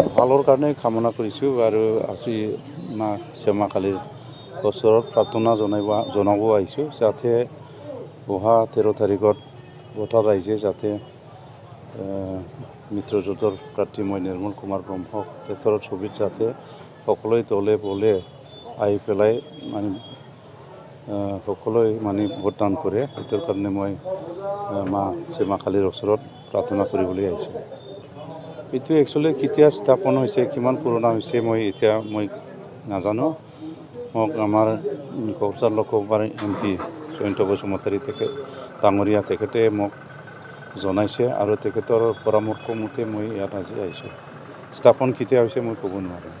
ভালৰ কাৰণে কামনা কৰিছোঁ আৰু আজি মা শ্যামা কালীৰ ওচৰত প্ৰাৰ্থনা জনাব আহিছোঁ যাতে অহা 13 তাৰিখত গোটা ৰাইজে যাতে মিত্ৰজোঁটৰ প্ৰাৰ্থী মই নিৰ্মল কুমাৰ ব্ৰহ্মক তেখেতৰ ছবিত যাতে সকলোৱে তলে বলে আহি পেলাই সকলোৱে ভোটদান কৰে সেইটোৰ কাৰণে মই মা শ্যামা কালীৰ ওচৰত প্ৰাৰ্থনা কৰিবলৈ আহিছোঁ। এইটো একচুৱেলি কেতিয়া স্থাপন হৈছে কিমান পুৰণা হৈছে মই নাজানো। মোক আমাৰ কক্সবাজাৰ লোকসভাৰ MP জয়ন্ত বসুমতাৰী ডাঙৰীয়া তেখেতে মোক জনাইছে আৰু তেখেতৰ পৰামৰ্শ মতে মই ইয়াত আজি আহিছোঁ। স্থাপন কেতিয়া হৈছে মই ক'ব নোৱাৰোঁ।